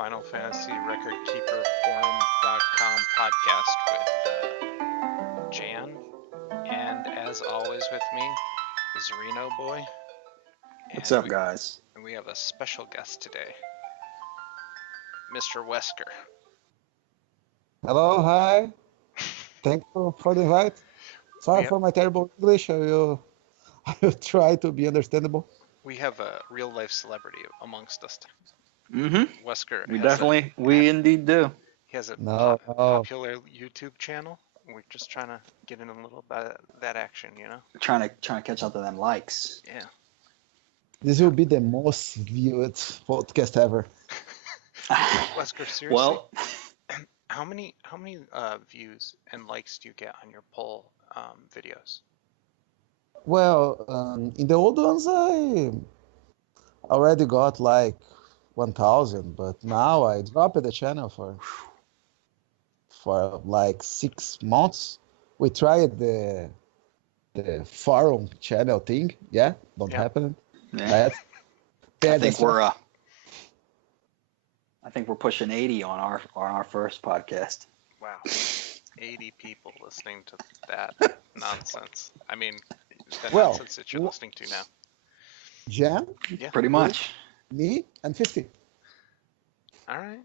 Final Fantasy Record Keeper Forum.com podcast with Jan, and as always with me is Reno Boy. What's up, guys? And we have a special guest today, Mr. Wesker. Hello, hi. Thank you for the invite. Sorry for my terrible English. I will try to be understandable. We have a real life celebrity amongst us. Mm-hmm. Wesker. We indeed do. He has a popular YouTube channel. We're just trying to get in a little bit of that action, you know? Trying to catch up to them likes. Yeah. This will be the most viewed podcast ever. Wesker, seriously. Well, how many views and likes do you get on your poll videos? Well, in the old ones, I already got like 1,000, but now I dropped the channel for like 6 months. We tried the forum channel thing. Yeah, don't happen. Yeah. I think we're pushing 80 on our first podcast. Wow, 80 people listening to that nonsense. I mean, the nonsense that you're listening to now. Jan? Yeah. Pretty much. Me and 50. All right.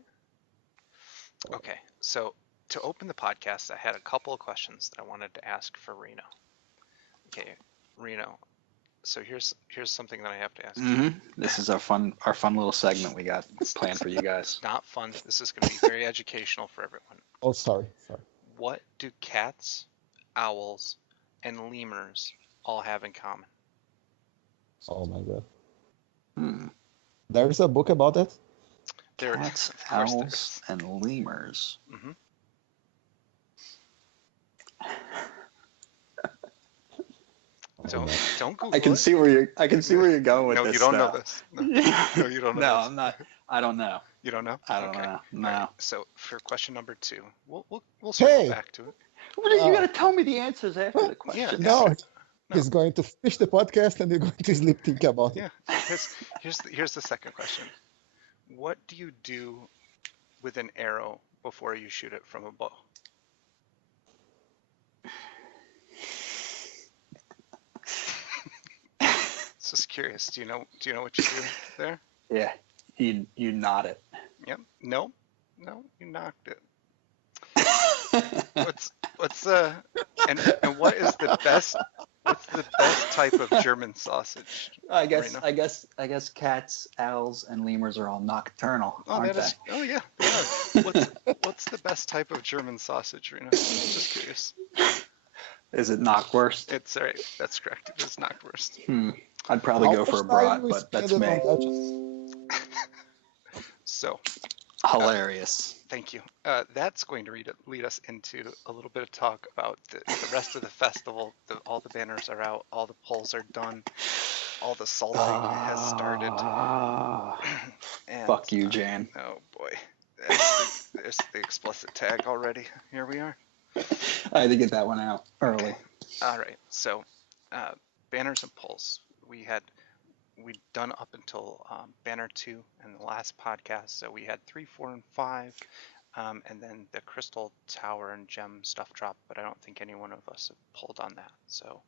Okay, so to open the podcast, I had a couple of questions that I wanted to ask for Reno. Okay, Reno. So here's something that I have to ask you. This is our fun little segment we got planned for you guys. Not fun. This is going to be very educational for everyone. Oh, sorry. What do cats, owls, and lemurs all have in common? Oh my god. There's a book about that? Cats, owls, and lemurs. Mm-hmm. Don't Google I can see where you're going with this. No, you don't know this. No, you don't know. No, I'm not. I don't know. You don't know? I don't know. No. Right. So for question number 2, we'll circle back to it. You gotta tell me the answers after the question. Yeah. No. He's going to finish the podcast and you're going to sleep thinking about it. Yeah. Here's the second question. What do you do with an arrow before you shoot it from a bow? Just curious. Do you know what you do there? Yeah. You nod it. Yep. No, you knocked it. And what is the best? What's the best type of German sausage? I guess cats, owls, and lemurs are all nocturnal, aren't they? Oh yeah. What's the best type of German sausage, Reno? Just curious. Is it knockwurst? It's right. That's correct. It is knockwurst. I'd probably go for a brat, but that's me. So. Hilarious. Thank you. That's going to lead us into a little bit of talk about the rest of the festival. All the banners are out. All the polls are done. All the salting has started. And, fuck you, Jan. Oh, boy. There's the explicit tag already. Here we are. I had to get that one out early. All right. So, banners and polls. We'd done up until banner 2 in the last podcast. So we had 3, 4, and 5, and then the crystal tower and gem stuff drop. But I don't think any one of us have pulled on that. So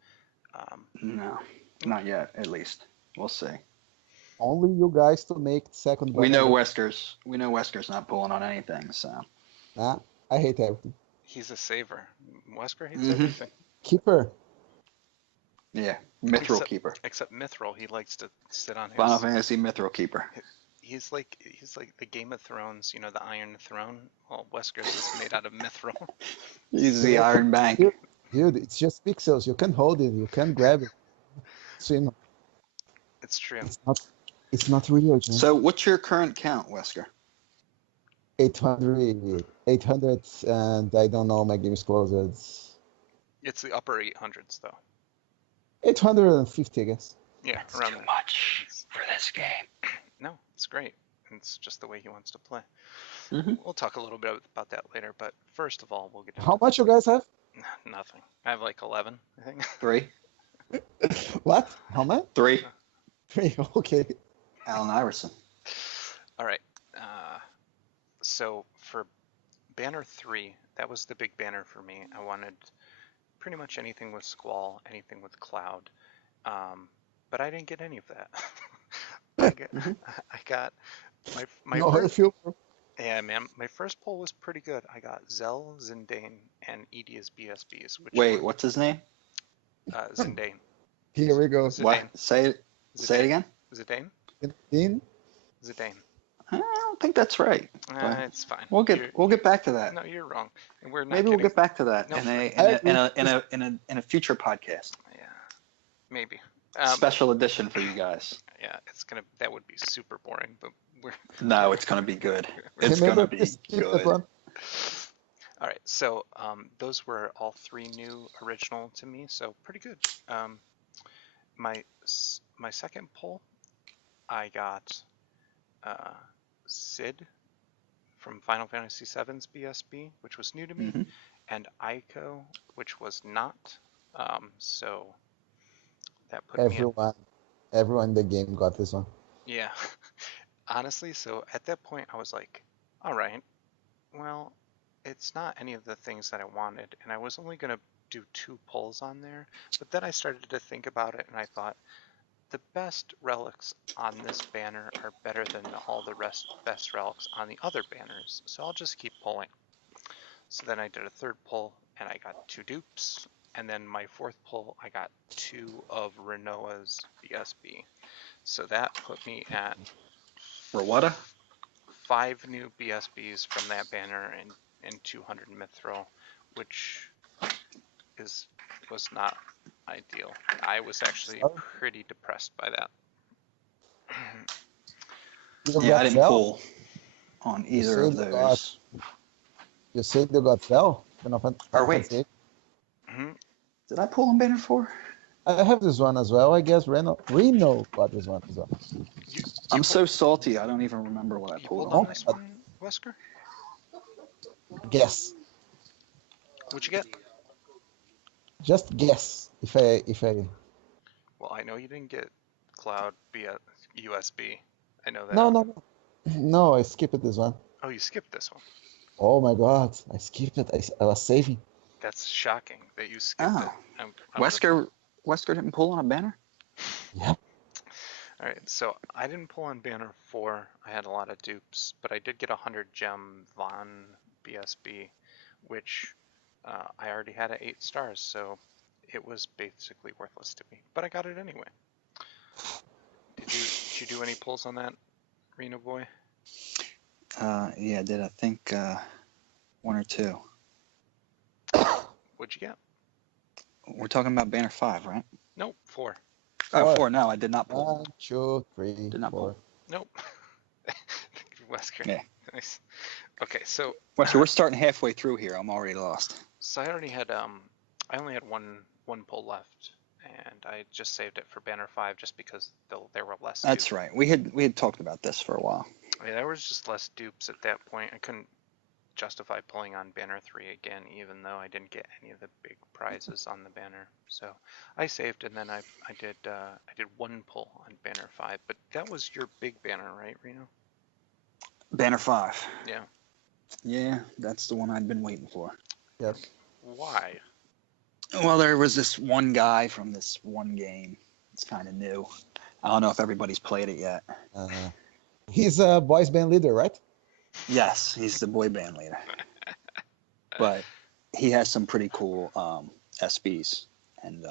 no, not yet. At least we'll see. Only you guys to make second. We know Wesker's not pulling on anything. So nah, I hate everything. He's a saver. Wesker hates everything. Keeper. Yeah, Mithril Keeper. Except Mithril, he likes to sit on his Final Fantasy Mithril Keeper. He's like the Game of Thrones, the Iron Throne. Well, Wesker's is made out of Mithril. He's the Iron Bank. Dude, it's just pixels. You can hold it. You can grab it. So, it's true. It's not real. Man. So, what's your current count, Wesker? 800, and I don't know. My game is closed. It's the upper 800s, though. 850, I guess. Yeah, that's around too much for this game. No, it's great. It's just the way he wants to play. Mm-hmm. We'll talk a little bit about that later, but first of all, we'll get into How much you guys have? Nothing. I have like 11, I think. 3. What? How much? 3. 3, okay. Allen Iverson. All right. So for banner 3, that was the big banner for me. I wanted pretty much anything with Squall, anything with Cloud, but I didn't get any of that. I got my No, I first. feel Yeah, man, my first pull was pretty good. I got Zell, Zindane, and Edie as BSBs, which Wait, were what's his name? Zindane. here we go. What? Zidane. Say it again. Zidane? In Zidane. I don't think that's right. But It's fine. we'll get back to that. No, you're wrong. And we're not Maybe we'll get back to that No, in a future podcast. Yeah, maybe. Special edition for you guys. Yeah, that would be super boring, but No, it's gonna be good. It's remember gonna be to skip that good. one. All right, so those were all 3 new original to me, so pretty good. My second pull, I got Sid from Final Fantasy VII's BSB, which was new to me, and Aiko, which was not. So that put me at, Everyone in the game got this one. yeah. Honestly, so at that point I was like, all right, well, it's not any of the things that I wanted, and I was only going to do 2 pulls on there, but then I started to think about it, and I thought, the best relics on this banner are better than all the best relics on the other banners, so I'll just keep pulling. So then I did a 3rd pull, and I got 2 dupes, and then my 4th pull, I got 2 of Renoa's BSB. So that put me at Rowata? 5 new BSBs from that banner and 200 Mithril, which was not ideal. I was actually pretty depressed by that. Yeah, I didn't pull on either of those. You said you got Bell? Or wait. Did I pull on banner 4? I have this one as well. I guess Reno got this one as well. I'm so salty. I don't even remember what I pulled on this one, Wesker? Guess. What'd you get? Just guess. If I. Well, I know you didn't get Cloud USB. I know that. No, I skipped this one. Oh, you skipped this one. Oh my god, I skipped it. I was saving. That's shocking that you skipped it. Wesker didn't pull on a banner? Yeah. All right, so I didn't pull on banner 4. I had a lot of dupes, but I did get a 100 gem Von BSB, which I already had at 8 stars, so it was basically worthless to me. But I got it anyway. Did you do any pulls on that, Reno boy? Yeah, I did. I think 1 or 2. What'd you get? We're talking about banner 5, right? Nope, 4. Oh, 4. No, I did not pull. 1, 2, 3, Did not 4. pull. Nope. Wesker. Yeah. Nice. Okay, so Wesker, we're starting halfway through here. I'm already lost. So I already had I only had one pull left, and I just saved it for banner 5 just because there were less. That's dupes. right. We had talked about this for a while. Yeah, there was just less dupes at that point. I couldn't justify pulling on banner 3 again, even though I didn't get any of the big prizes on the banner. So I saved, and then I did 1 pull on banner 5. But that was your big banner, right, Reno? Banner 5. Yeah. Yeah, that's the one I'd been waiting for. Yep. Why? Well, there was this one guy from this one game. It's kind of new. I don't know if everybody's played it yet. He's a boys band leader, right? Yes, he's the boy band leader. But he has some pretty cool SBs, and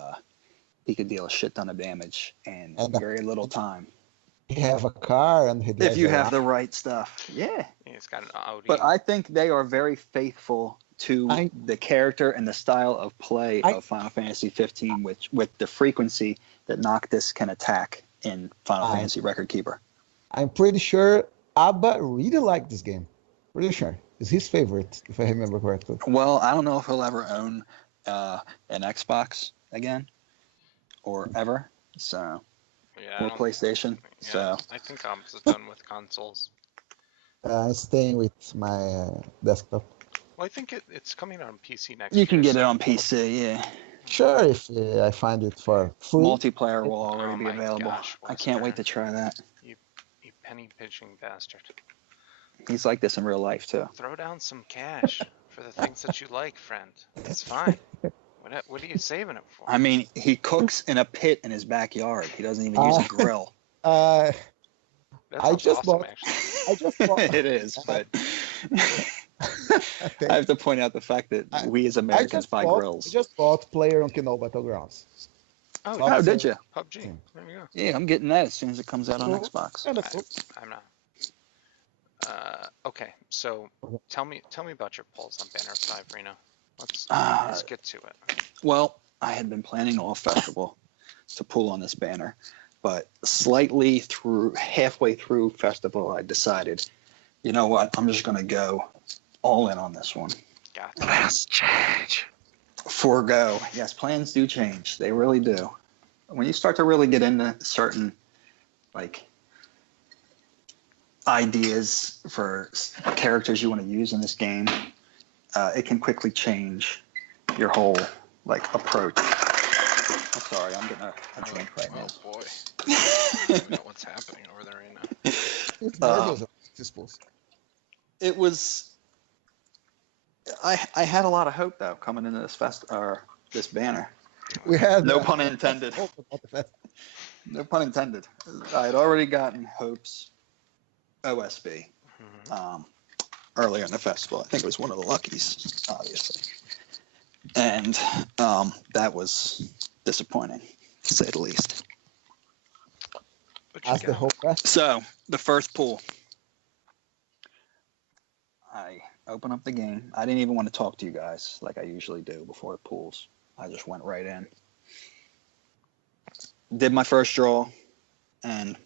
he could deal a shit ton of damage in very little time. He have a car, and if you have the right stuff, yeah. He's got an Audi. But I think they are very faithful to the character and the style of play of Final Fantasy 15, with the frequency that Noctis can attack in Final Fantasy Record Keeper. I'm pretty sure Abba really liked this game. Pretty sure. It's his favorite, if I remember correctly. Well, I don't know if he'll ever own an Xbox again or ever. So, or PlayStation. Yeah, so I think I'm just done with consoles. I'm staying with my desktop. Well, I think it's coming on PC next year. You can get it on PC, yeah. Sure, if I find it for free. Multiplayer will already be available. Gosh, I can't wait to try that. You penny pinching bastard. He's like this in real life too. Throw down some cash for the things that you like, friend. It's fine. What are you saving it for? I mean, he cooks in a pit in his backyard. He doesn't even use a grill. That I sounds just awesome, bought. actually. I just bought. It is, but I have to point out the fact that we as Americans buy grills. I just bought PlayerUnknown's Battlegrounds. Oh, Oh, did you? PUBG. There you go. Yeah, I'm getting that as soon as it comes out on Cool. Xbox. Kinda cool. I'm not. Okay, so tell me about your polls on Banner 5, Reno. Let's get to it. Well, I had been planning all festival to pull on this banner, but slightly halfway through festival, I decided, you know what? I'm just going to go all in on this one. Gotcha. Plans change. Forgo. Yes, plans do change. They really do. When you start to really get into certain, like, ideas for characters you want to use in this game, it can quickly change your whole, like, approach. I'm sorry, I'm getting a drink right now. Oh boy. I don't know what's happening over there right now. It's nervous, I suppose. It was. I had a lot of hope though coming into this banner. We had No pun intended. No pun intended. I had already gotten Hope's OSB earlier in the festival. I think it was one of the luckies, obviously, and that was disappointing, to say the least. As the whole rest. So the first pool, I open up the game. I didn't even want to talk to you guys like I usually do before the pools. I just went right in. Did my first draw, and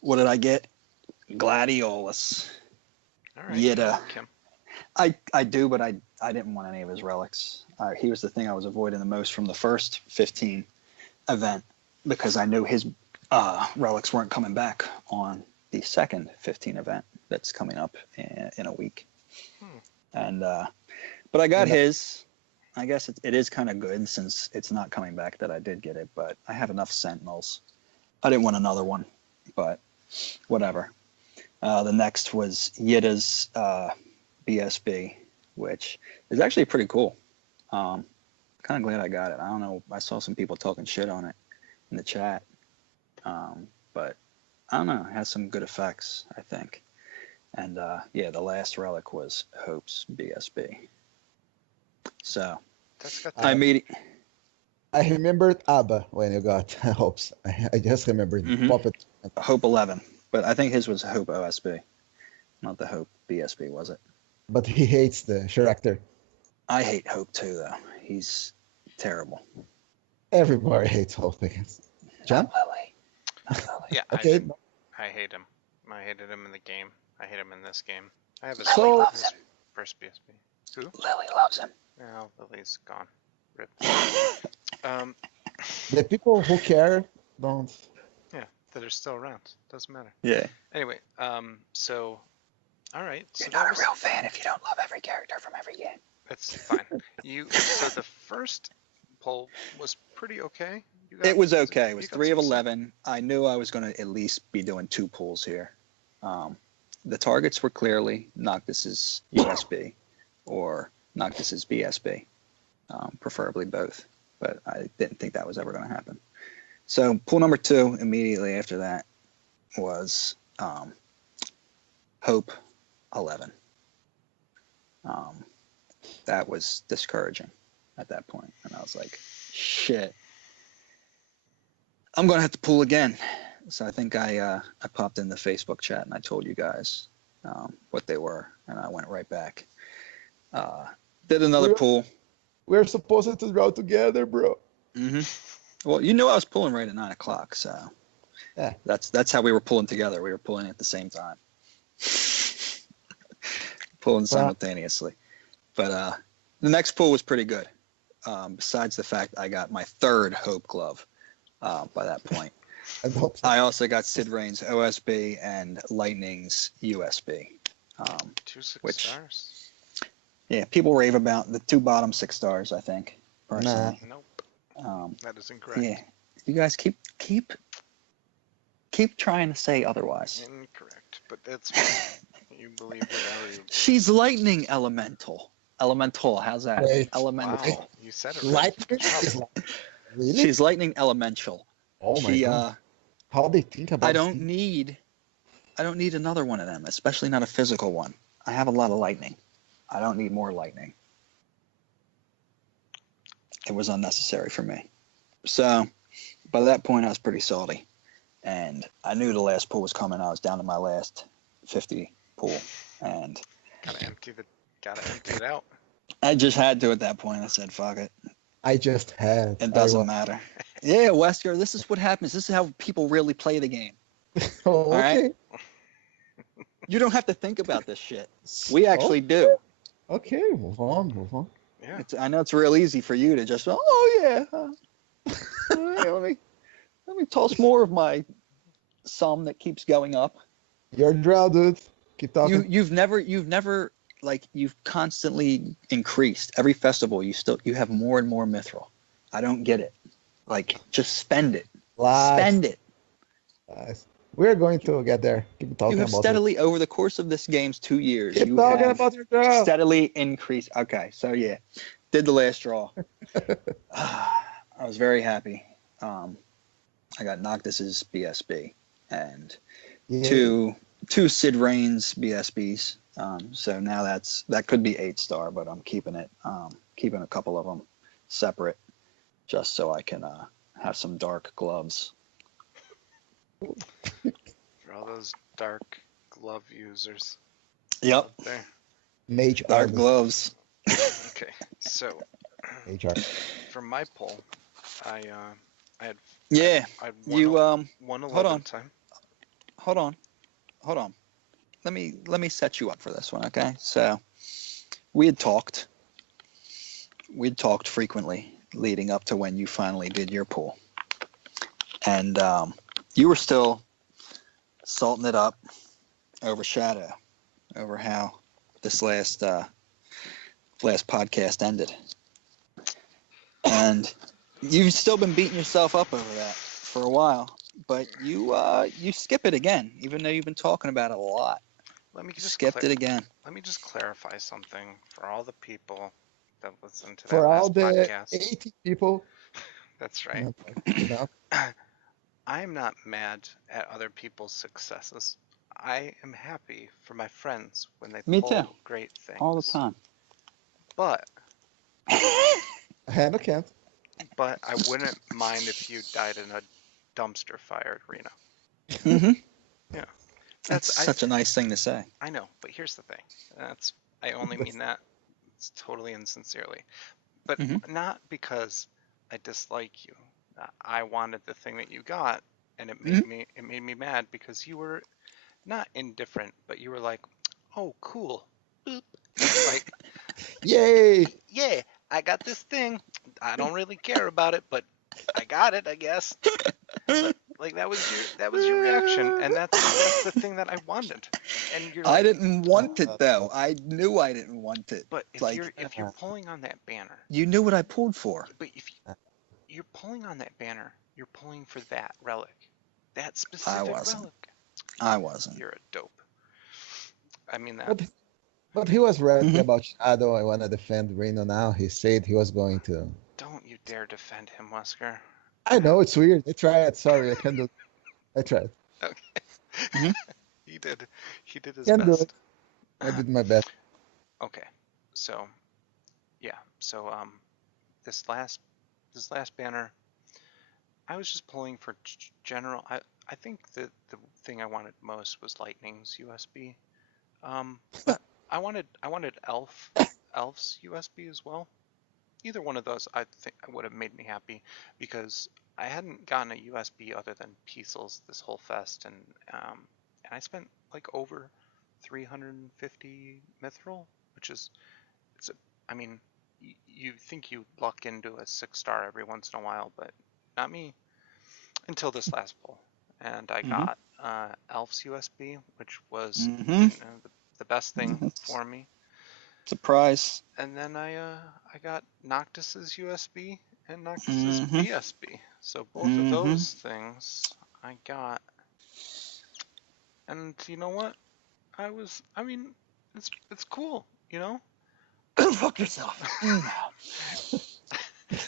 what did I get? Gladiolus. All right. Yida. Kim. I do, but I didn't want any of his relics. He was the thing I was avoiding the most from the first 15 event because I knew his relics weren't coming back on the second 15 event that's coming up in a week. And but I got his. I guess it is kind of good since it's not coming back that I did get it, but I have enough Sentinels. I didn't want another one, but whatever. The next was Yida's BSB, which is actually pretty cool. Kind of glad I got it. I don't know. I saw some people talking shit on it in the chat, but I don't know. It has some good effects, I think. And yeah, the last relic was Hope's BSB. So I remembered Abba when you got Hope's. I just remembered Puppet. Hope 11, but I think his was Hope OSB, not the Hope BSB, was it? But he hates the character. I hate Hope too, though. He's terrible. Everybody hates Hope. John? Lily. Yeah. Okay. I hate him. I hated him in the game. I hate him in this game. I have his first BSB. Who? Lily loves him. No, Lily's gone. Rip. The people who care don't. Yeah, that are still around. Doesn't matter. Yeah. Anyway, so, all right. So You're not a real fan if you don't love every character from every game. That's fine. So the first poll was pretty okay. It was okay. It was 3 of 11. I knew I was going to at least be doing 2 pulls here. The targets were clearly Noctis's USB or Noctis's BSB, preferably both. But I didn't think that was ever going to happen. So pool number 2 immediately after that was Hope 11. That was discouraging at that point. And I was like, shit. I'm going to have to pull again. So I think I popped in the Facebook chat and I told you guys what they were. And I went right back. Did another pull. We're supposed to draw together, bro. Well, you knew I was pulling right at 9 o'clock. So yeah, that's how we were pulling together. We were pulling at the same time. Pulling simultaneously. But the next pull was pretty good. Besides the fact I got my 3rd Hope glove by that point. I also got Sid Rain's OSB and Lightning's USB. 2 6 stars. Yeah, people rave about the 2 bottom 6 stars, I think, personally. Nope. That is incorrect. Yeah. You guys keep trying to say otherwise. Incorrect, but that's fine. You believe whatever you. She's lightning elemental. Elemental, how's that? Wait. Elemental. Wow, you said it right. Lightning Wow. is like, really? She's lightning elemental. Oh my god. How they think about I don't need another one of them, especially not a physical one. I have a lot of lightning. I don't need more lightning. It was unnecessary for me. So by that point I was pretty salty. And I knew the last pool was coming. I was down to my last 50 pool. And Gotta empty it out. I just had to at that point. I said, fuck it. I just had. It doesn't matter. Yeah, Wesker, this is what happens. This is how people really play the game. Oh, okay. Right? You don't have to think about this shit. We actually do. Okay, move on. Yeah. I know it's real easy for you to just, oh yeah. Let me toss more of my sum that keeps going up. You're drow, dude. Keep talking. You've never like you've constantly increased. Every festival you have more and more mithril. I don't get it. Like just spend it. Lies. Spend it. Lies. We're going to get there. Keep talking You have about steadily over the course of this game's 2 years. Keep You talking have about your drow. steadily increased. Okay, so yeah, did the last draw. I was very happy. I got Noctis's BSB and two Sid Rain's BSBs. So now that could be 8-star, but I'm keeping it. Keeping a couple of them separate, just so I can have some dark gloves. For all those dark glove users. Yep. Out there. Mage Dark armor. gloves. Okay, so Mage armor. for my poll, I had Yeah. I had You one hold on. time. Hold on. Let me set you up for this one, okay? So we had talked frequently leading up to when you finally did your pool. And you were still salting it up over Shadow, over how this last podcast ended. And you've still been beating yourself up over that for a while, but you skip it again, even though you've been talking about it a lot. Let me just Skipped it again. Let me just clarify something for all the people that listen to that For all last the podcast. 80 people. That's right. Enough. I am not mad at other people's successes. I am happy for my friends when they Me pull too. great things. All the time. But Hannah can't. I wouldn't mind if you died in a dumpster fire at Reno. Mm-hmm. Yeah. That's such a nice thing to say. I know, but here's the thing. I only mean that it's totally and sincerely. But not because I dislike you. I wanted the thing that you got, and it made me mad because you were not indifferent, but you were like, "Oh, cool, boop." Like, yay! Yeah, I got this thing. I don't really care about it, but I got it, I guess. Like that was your reaction, and that's the thing that I wanted. And you're like, I didn't want it though. I knew I didn't want it. But if you're pulling on that banner, you knew what I pulled for. But if you're pulling on that banner, you're pulling for that relic, that specific relic. I wasn't. You're a dope. I mean that. But he was right about Shadow. I want to defend Reno now. He said he was going to. Don't you dare defend him, Wesker. I know, it's weird. I tried. Sorry, I can't do it. I tried. Okay. He did his Can't best. do it. I did my best. Okay. So, yeah. So, this last banner, I was just pulling for general. I think the thing I wanted most was Lightning's USB. But I wanted Elf's USB as well. Either one of those, I think, would have made me happy because I hadn't gotten a USB other than Piesel's this whole fest, and I spent like over 350 mithril, which is I mean, you think you luck into a 6-star every once in a while, but not me until this last pull, and I got Elf's USB, which was the best thing for me. Surprise. And then I got Noctis's USB and Noctis's BSB. So both of those things I got. And you know what? I mean, it's cool, you know. Go fuck yourself.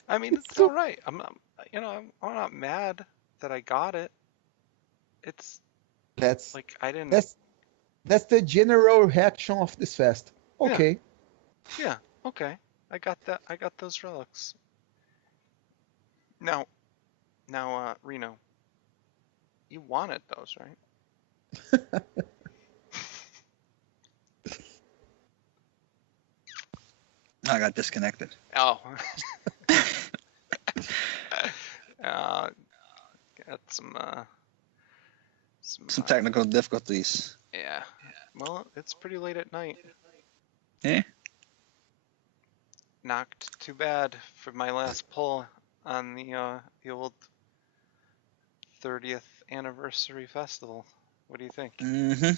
I mean, it's all right. I'm not, I'm not mad that I got it. It's That's like I didn't. that's the general reaction of this fest. Okay. Yeah. Okay. I got that. I got those relics. Now, Reno, you wanted those, right? I got disconnected. Oh. Got some technical difficulties. Yeah. Well, it's pretty late at night. Yeah. Knocked too bad for my last pull on the old 30th anniversary festival. What do you think? Mm-hmm.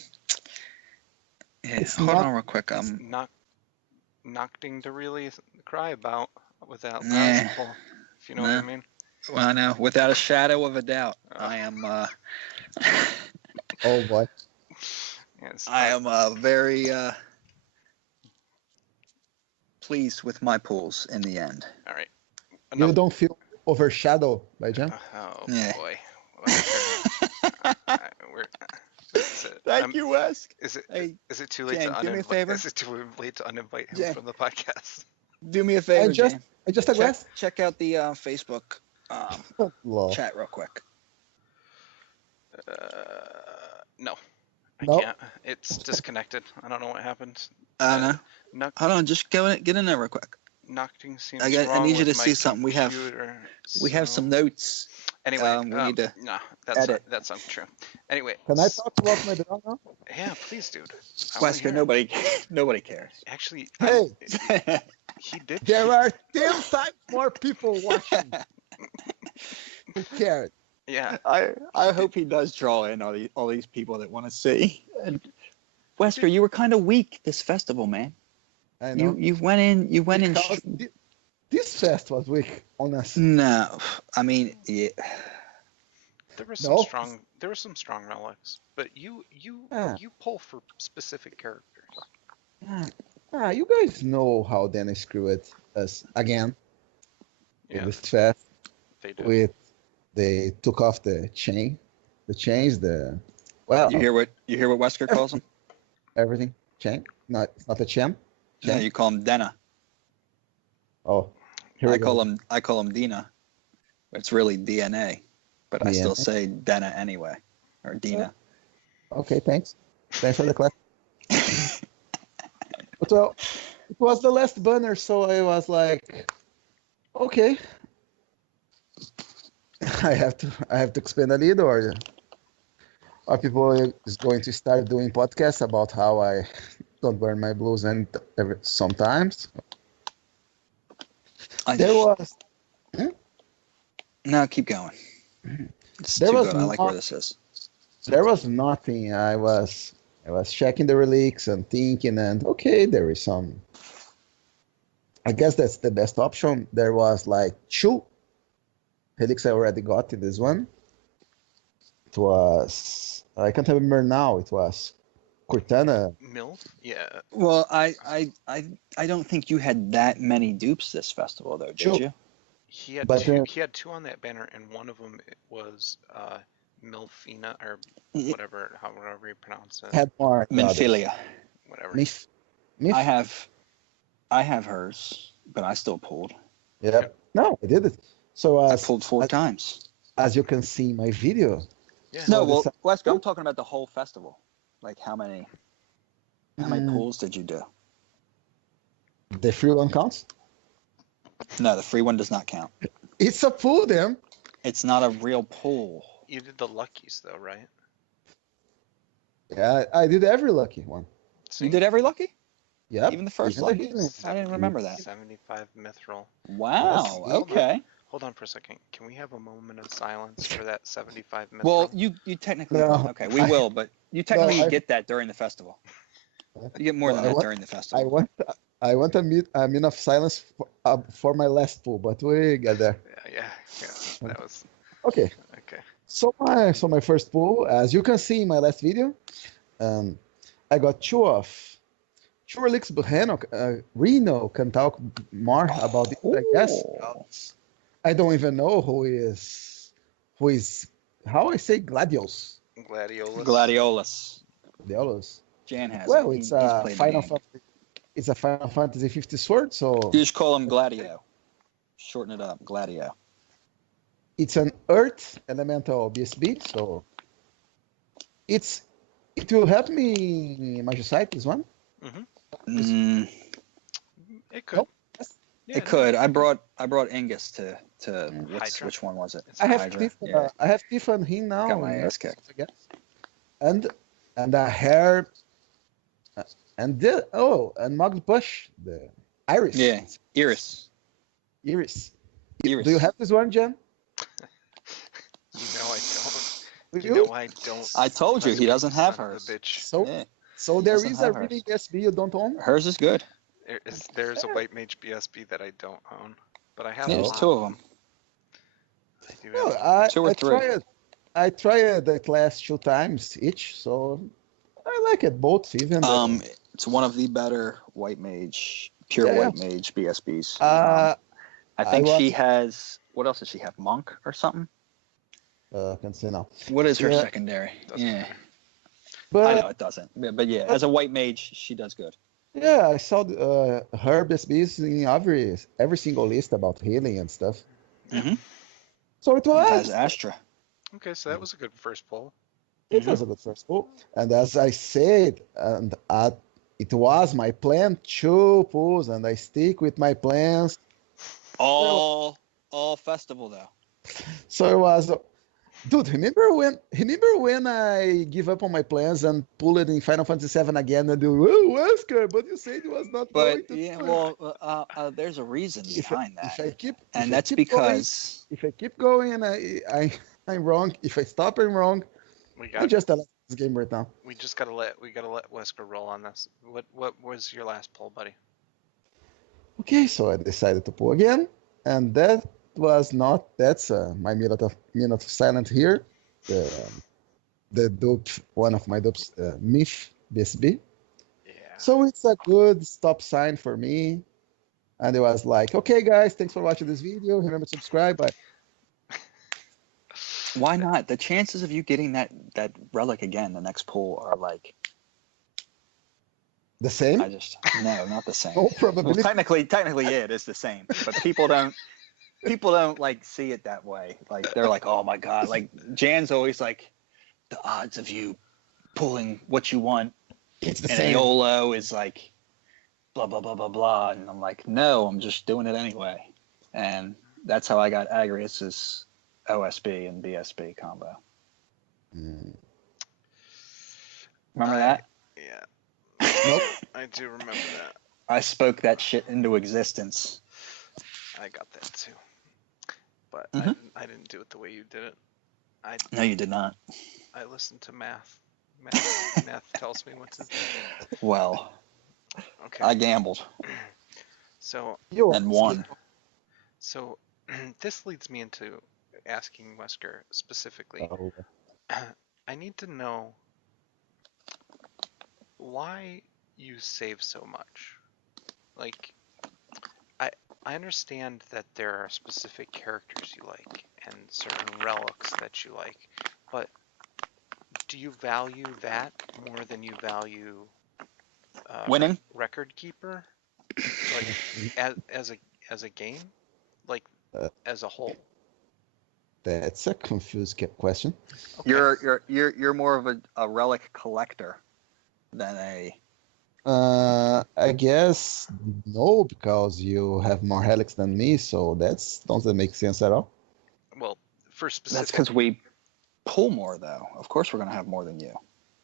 Yeah. Hold on real quick. Nothing to really cry about with that last pull, if you know what I mean. Well, I know, without a shadow of a doubt, I am. Oh boy. Yes, I am very pleased with my pulls in the end. All right. You don't feel overshadowed by Jan? Oh Yeah. boy. Thank you, Wesk. Is it too late Jan, to do me a favor? Is it too late to uninvite him from the podcast? Do me a favor, Jan. Check out the Facebook chat real quick. No. I can't. It's disconnected. I don't know what happened. No. Hold on, just get in there real quick. Nothing seems I need you to see something. We have some notes. Anyway, we need to. No, that's untrue. Anyway. Can I talk about my drum now? Yeah, please, dude. Wesker, nobody cares. Actually, hey, he did. There are 10 times more people watching. Who cares? Yeah. I hope he does draw in all these people that want to see. And Wesker, you were kind of weak this festival, man. I know. You went in. This fest was weak on us. No, I mean, yeah. There were some strong relics, but you pull for specific characters. You guys know how Dennis screwed us again. Yeah. In this fest. They did. They took off the chains. You hear what Wesker calls them? Everything chain. It's not a chain. Yeah, you call him Dena. Oh, I call him Dina. It's really DNA, but DNA? I still say Dena anyway, or Dina. Okay, thanks. Thanks for the class. Well, it was the last banner, so I was like, okay, I have to expand a little, or people is going to start doing podcasts about how I don't burn my blues and sometimes. No, keep going. It's too good. I like where this is. There was nothing. I was checking the relics and thinking, and okay, there is some. I guess that's the best option. There was like 2 relics I already got in this one. It was, I can't remember now. It was Cortana. MILF? Yeah. Well, I don't think you had that many dupes this festival, though, did you? He had 2. He had 2 on that banner, and one of them was Milfina, or whatever, however you pronounce it. Had more. Minfilia. Whatever. I have hers, but I still pulled. Yeah. No, I did it. So I pulled 4 times. As you can see in my video. Yeah. No, well, Wesker, I'm talking about the whole festival. Like how many pulls did you do? The free one counts? No, the free one does not count. It's a pull, then. It's not a real pull. You did the luckies, though, right? Yeah, I did every lucky one. You did every lucky? Yeah. Even the first lucky? I didn't remember that. 75 mithril. Wow, okay. Hold on for a second. Can we have a moment of silence for that 75 mithril? Well, you technically... No, okay, we will, but you technically get that during the festival. You get more than that during the festival. I want a minute of silence for my last pull, but we get there. Yeah. That was... Okay. Okay. So my first pull, as you can see in my last video, I got two of two relics, but Reno can talk more about it, I guess. Oh. I don't even know who is how I say Gladiolus. Gladiolus. Gladiolus. Jan has Well, it. it's He's a played Final the game. Fantasy. It's a Final Fantasy 50 sword, so You just call him Gladio. Shorten it up, Gladio. it's an Earth elemental BSB. So it will help me Magicite, this one. Mm-hmm. It could. Nope. Yeah, It could. I brought Angus to Hydra. which one was it? It's I have Hydra. Tiff, Yeah. I have Tiff and him now. Got my in ass Earth, kicked. I guess. And a hair and and Muggle Push, the Iris. Yeah. Iris. Iris. Iris. Do you have this one, Jen? I don't. Do You know I don't. I told you he doesn't have Son of a hers. bitch. So Yeah. so He there doesn't is a have really hers. BSB you don't own? Hers is good. There's a White Mage BSB that I don't own, but I have Yeah, a there's lot. two of them. I do No, have Two or three. I tried the class 2 times each, so I like it both. Even It's one of the better White Mage, pure Yeah. White Mage BSBs. I I think she was- has. What else does she have? Monk or something? I can say now. What is her Yeah. secondary? Doesn't Yeah, matter. But I know it doesn't. But yeah, as a White Mage, she does good. yeah, I saw her BSBs in every single list about healing and stuff. Mm-hmm. So it As was Astra. Okay, so that was a good first poll. it was a good first pull. And as I said, it was my plan 2 pulls, and I stick with my plans. All festival though. So it was, dude. Remember when I give up on my plans and pull it in Final Fantasy VII again and do Wesker? But you said it was not going But to. yeah, well, there's a reason If behind that, I keep, and if I that's keep because going, if I keep going and I'm wrong. If I stop, I'm wrong. We I got. just like this game right now. We just gotta let Wesker roll on this. What was your last poll, buddy? Okay, so I decided to pull again, and that was not. That's my minute of silence here. The dupe, one of my dupes, Myth BSB. Yeah. So it's a good stop sign for me. And it was like, okay, guys, thanks for watching this video. Remember to subscribe. But why not? The chances of you getting that relic again the next pull are like the same? no, not the same. No Well, probability. technically, yeah, it is the same, but people don't like see it that way. Like they're like, oh my god, like Jan's always like, the odds of you pulling what you want It's the and same. YOLO is like blah blah blah blah blah, and I'm like, no, I'm just doing it anyway, and that's how I got Agrius's OSB and BSB combo. Remember that? Yeah. Nope. I do remember that. I spoke that shit into existence. I got that too. But Mhm. I didn't do it the way you did it. No, you did not. I listened to math. Math tells me what to do. Well, Okay. I gambled So and won. So this leads me into asking Wesker specifically. Oh. I need to know why you save so much. Like, I understand that there are specific characters you like and certain relics that you like, but do you value that more than you value Winning? record keeper? Like as a game, like as a whole. That's a confused question. Okay. You're more of a relic collector than a. I guess no, because you have more helix than me, so that doesn't make sense at all. Well, for That's specific. because we pull more, though. Of course, we're gonna have more than you.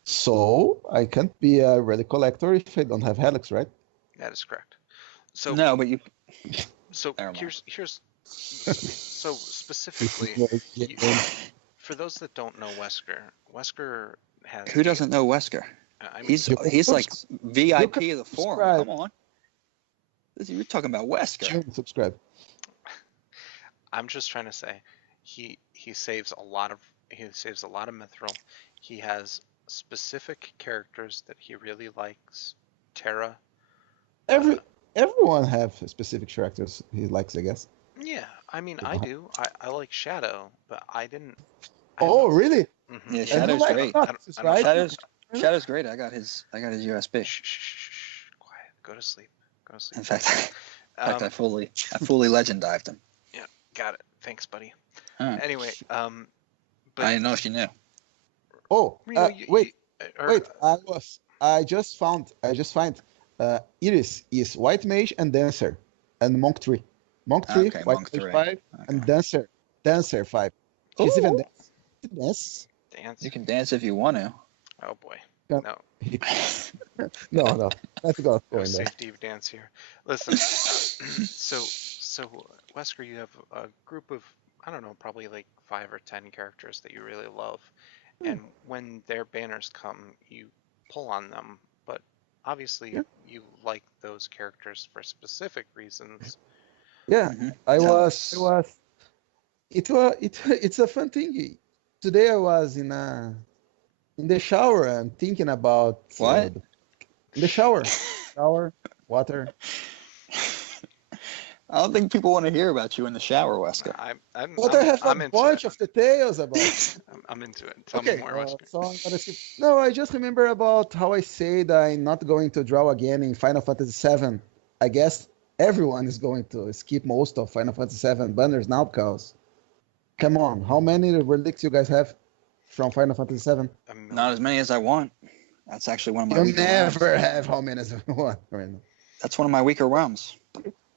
So I can't be a relic collector if I don't have helix, right? That is correct. So No, but you. So Never mind. here's so specifically for those that don't know Wesker has. Who doesn't know Wesker? I mean, He's like VIP can of the forum. subscribe. Come on. You're talking about Wesker. Subscribe. I'm just trying to say he saves a lot of mithril. He has specific characters that he really likes. Terra. Everyone have specific characters he likes, I guess. Yeah, I mean, I do. I like Shadow, but I didn't. Oh, really? Mm-hmm. Yeah, Shadow's like great. Noxus, right? Shadow's great. I got his USB. Shh, quiet. Go to sleep. Go to sleep. In fact, I fully legend dived him. Yeah, got it. Thanks, buddy. Right. Anyway, but I didn't know if you knew. Oh, Reno, wait. I just find Iris is White Mage and Dancer, and Monk 3. Monk 3, Okay, White Monk Mage 3. 5, Okay. and Dancer 5. He's even dance. dance. You can dance if you want to. Oh boy. No. No. Let's go. No safety dance here. Listen. So Wesker, you have a group of, I don't know, probably like 5 or 10 characters that you really love, and when their banners come, you pull on them. But obviously, you like those characters for specific reasons. Yeah, Mm-hmm. It's a fun thing. Today I was in the shower and thinking about What? In the shower, water. I don't think people want to hear about you in the shower, Wesker. But I have I'm a into bunch it. of details about it. I'm into it. Tell me more, Wesker. So I'm gonna skip. No, I just remember about how I said I'm not going to draw again in Final Fantasy VII. I guess everyone is going to skip most of Final Fantasy VII banners now because, come on, how many relics you guys have from Final Fantasy VII? Not as many as I want. That's actually one of my. You never have how many as you want. That's one of my weaker realms.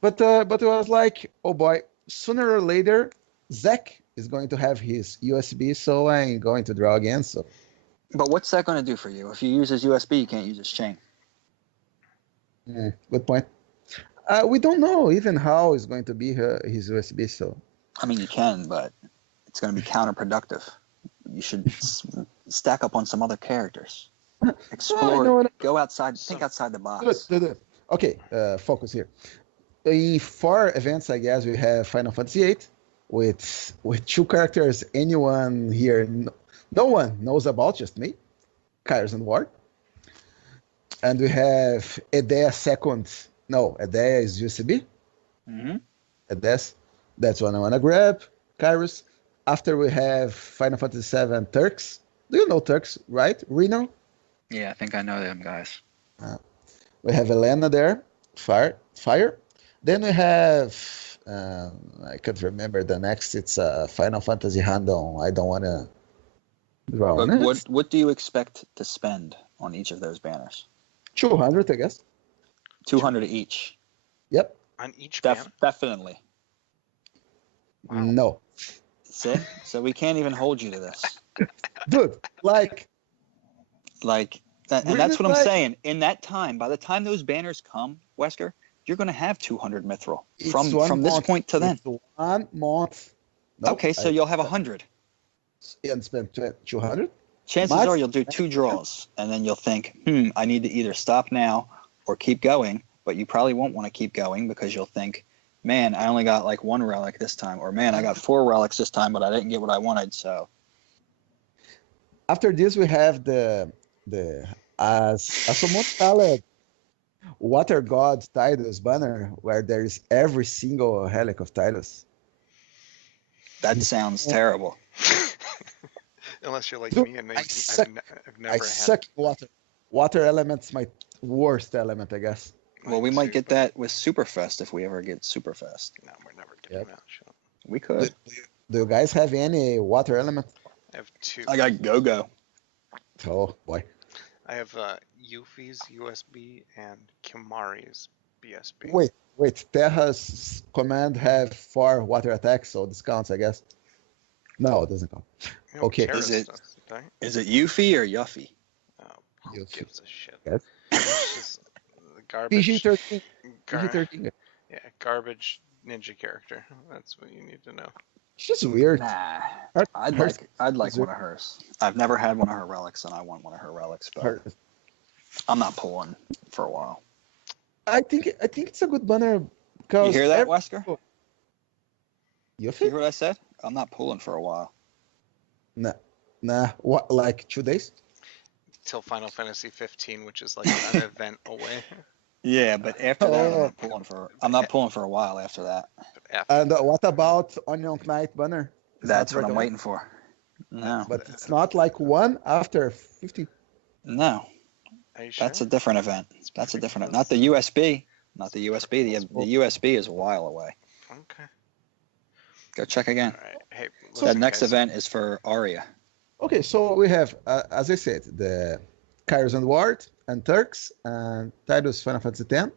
But it was like, oh boy, sooner or later, Zach is going to have his USB, so I ain't going to draw again. So. But what's that going to do for you? If you use his USB, you can't use his chain. Good point. We don't know even how it's going to be his USB. So. I mean, you can, but it's going to be counterproductive. You should stack up on some other characters. Explore. Go outside. Think outside the box. Good. Okay, focus here. In 4 events, I guess we have Final Fantasy VIII with 2 characters anyone here, no one knows about, just me, Kairos and Ward. And we have Edea second. No, Edea is USB. Mm-hmm. That's one I want to grab. Kairos. After we have Final Fantasy VII Turks. Do you know Turks, right, Reno? Yeah, I think I know them guys. We have Elena there. Fire. Then we have, I can't remember the next. It's Final Fantasy Handon. I don't want to draw on it. What do you expect to spend on each of those banners? 200, I guess. 200 each. Yep. On each banner? Definitely. Wow. No. See? So we can't even hold you to this. Dude, like that, and that's what I'm saying. In that time, by the time those banners come, Wesker, you're going to have 200 mithril from this point to then. It's 1 month. No, okay, so you'll have 100. And spend 200? Chances are you'll do 2 draws, and then you'll think, I need to either stop now or keep going, but you probably won't want to keep going because you'll think, man, I only got like 1 relic this time, or man, I got 4 relics this time, but I didn't get what I wanted, so. After this, we have the Asomon Palette Water God Tidus banner, where there is every single relic of Tidus. That sounds terrible. Unless you're like Dude, me and I've never I had. suck water. Water element's my worst element, I guess. Well, we might get that with Superfest if we ever get Superfest. No, we're never getting that shit. We could. Do you guys have any water element? I have 2. I got Go-Go. Oh boy. I have Yuffie's USB and Kimari's BSB. Wait. Terra's command have 4 water attacks, so this counts, I guess. No, it doesn't count. Okay. Is it Yuffie or Yuffie? Oh, who gives a shit? Yes. It's just garbage. PG-13. PG-13. Yeah, garbage ninja character. That's what you need to know. It's just weird. Nah, I'd like one of hers. I've never had one of her relics, and I want one of her relics, but I'm not pulling for a while. I think it's a good banner. You hear that, Wesker? You hear what I said? I'm not pulling for a while. Nah. What, like 2 days? till Final Fantasy 15, which is like an event away. Yeah, but after that, Oh, I'm not pulling for a while after that. After and that, what about Onion Knight banner? It's not That's what right I'm away? waiting for. No, But it's not like one after 50. no, are you sure? that's a different event. It's That's a pretty different, close. not the USB, not the USB. The USB is a while away. Okay. Go check again. All right. Hey, So- That listen, next guys. event is for Aria. Okay, so we have, as I said, the Kairos and Ward and Turks and Tidus Final Fantasy X.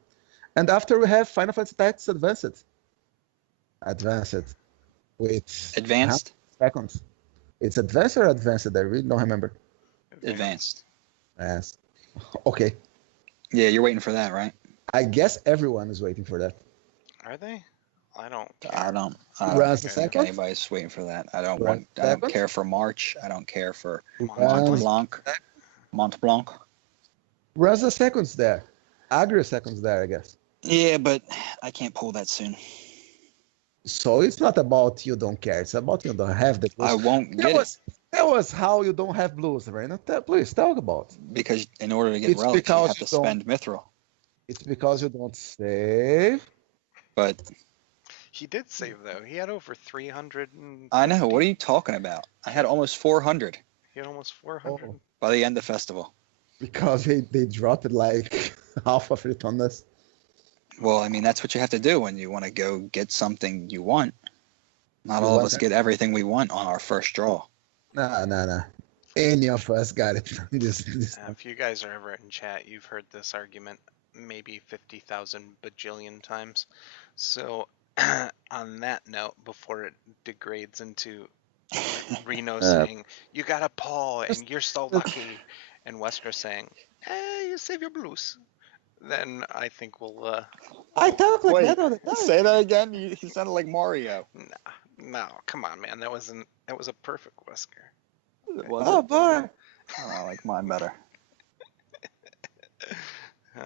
And after we have Final Fantasy X Advanced. Advanced. With Advanced? how many seconds. It's advanced or advanced? I really don't remember. Advanced. Yes. Okay. Yeah, you're waiting for that, right? I guess everyone is waiting for that. Are they? I don't. I don't Runs the think second? anybody's waiting for that. I don't Runs the I don't second? care for March. I don't care for Mont Runs, Blanc. Mont Blanc. runs the seconds there. Agri seconds there, I guess. Yeah, but I can't pull that soon. So it's not about you don't care. It's about you don't have the blues. I won't get it That was how you don't have blues, right? Please talk about. because in order to get It's relics, you because have to you don't- spend mithril. It's because you don't save. But He did save though. He had over 300. I know. What are you talking about? I had almost 400 He had almost 400. Oh. by the end of festival. Because they dropped it like half of it on this. Well, I mean, that's what you have to do when you want to go get something you want. Not You all of want us that? get everything we want on our first draw. Nah. Any of us got it. this. If you guys are ever in chat, you've heard this argument maybe 50,000 bajillion times. So, on that note, before it degrades into Reno saying, "You got a Paul and you're so lucky," and Wesker saying, "Hey, you save your blues," then I think we'll. I talk like Wait, that all the time. Say that again. He sounded like Mario. No, come on, man. That was a perfect Wesker. Was Oh, it? boy. Oh, I like mine better.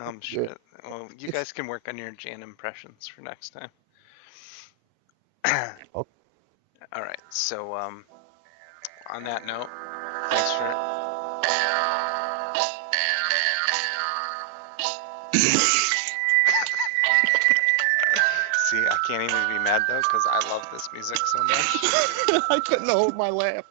I'm sure. Well, you guys can work on your Jan impressions for next time. Okay. All right. So, on that note, thanks for. See, I can't even be mad though, because I love this music so much. I couldn't hold my laugh.